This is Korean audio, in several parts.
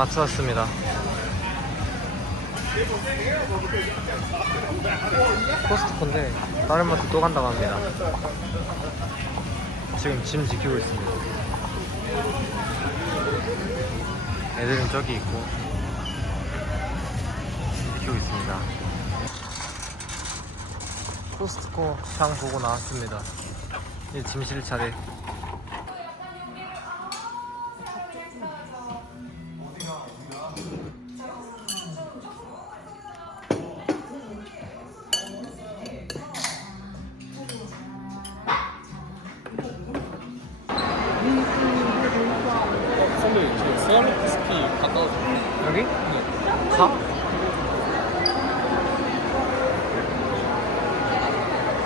마트 왔습니다. 코스트코인데 다른 마트 또 간다고 합니다. 지금 짐 지키고 있습니다. 애들은 저기 있고 짐 지키고 있습니다. 코스트코 상 보고 나왔습니다. 이제 짐실 차례. 세알로프 스키 갔다 오죠 여기? 사?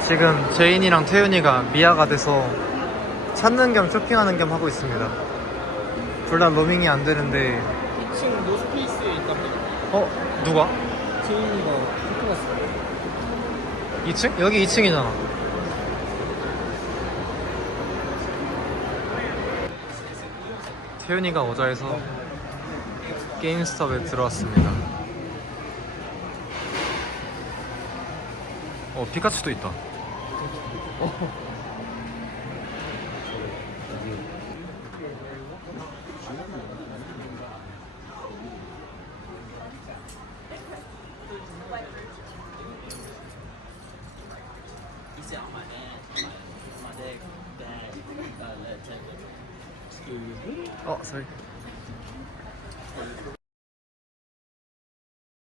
지금 제인이랑 태윤이가 미아가 돼서 찾는 겸 쇼핑하는 겸 하고 있습니다. 둘 다 로밍이 안 되는데 2층 노스페이스에 있답니다 어? 누가? 제인이가 학교 갔어요 2층? 여기 2층이잖아. 태윤이가 오자 해서 게임스톱에 들어왔습니다. 어, 피카츄도 있다. 어, sorry.